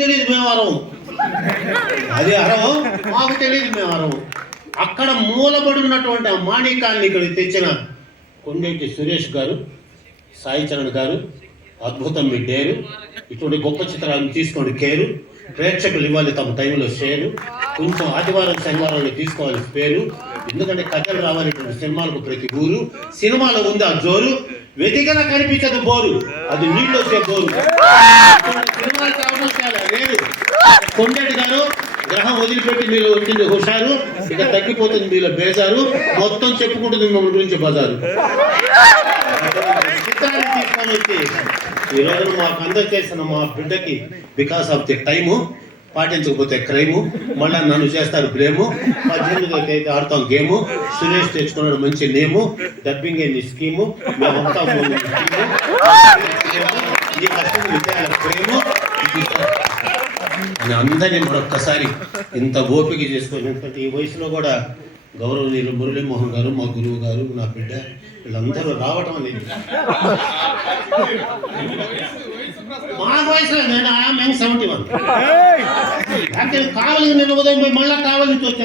తెలియదు మేము అరవం, అది అరవం మాకు తెలియదు మేము అరవం. అక్కడ మూలబడి ఉన్నటువంటి ఆ మాణికాన్ని ఇక్కడికి తెచ్చిన కొండేటి సురేష్ గారు, సాయి చరణ్ గారు, అద్భుతం మీ డేరు. ఇటువంటి గొప్ప చిత్రాలను తీసుకోండి కేరు. ప్రేక్షకులు ఇవ్వాలి తమ టైంలో షేరు. కొంచెం ఆదివారం శనివారంలో తీసుకోవాలి పేరు. ఎందుకంటే కథలు రావాలి సినిమాలకు ప్రతి ఊరు. సినిమాలో ఉంది ఆ జోరు, వెతికన కనిపించదు బోరు, అది నీళ్ళు వచ్చే బోరు. సినిమాలు కావడం చాలా రేరు. కొండేటి గారు గ్రహం వదిలిపెట్టి మీరు వచ్చింది హుషారు, ఇక తగ్గిపోతుంది మీలో బేజారు, మొత్తం చెప్పుకుంటుంది మిమ్మల్ని గురించి బజారు. చిత్రాన్ని తీసుకొని వచ్చి ఈరోజు మాకు అందరు చేసిన మా బిడ్డకి బికాస్ ఆఫ్ ది టైము, పాటించకపోతే క్రైము, మళ్ళీ నన్ను చేస్తారు బ్లేము. 18వ తేదీ ఆడతాం గేము. సురేష్ తెచ్చుకున్నాడు మంచి నేము, డబ్బింగ్ అయింది స్కీము, మేమంతా ఈ కష్టం విద్యాల ప్రేము అని అందరినీ మరొక్కసారి ఇంత ఓపిక చేసుకొని, ఎందుకంటే ఈ వయసులో కూడా గౌరవనీయులు మురళీమోహన్ గారు, మా గురువు గారు, నా బిడ్డ, వీళ్ళందరూ రావటం అనేది మా వయసులో. నేను 71 కావాలి, నేను ఉదయం మళ్ళీ కావాలని వచ్చాను.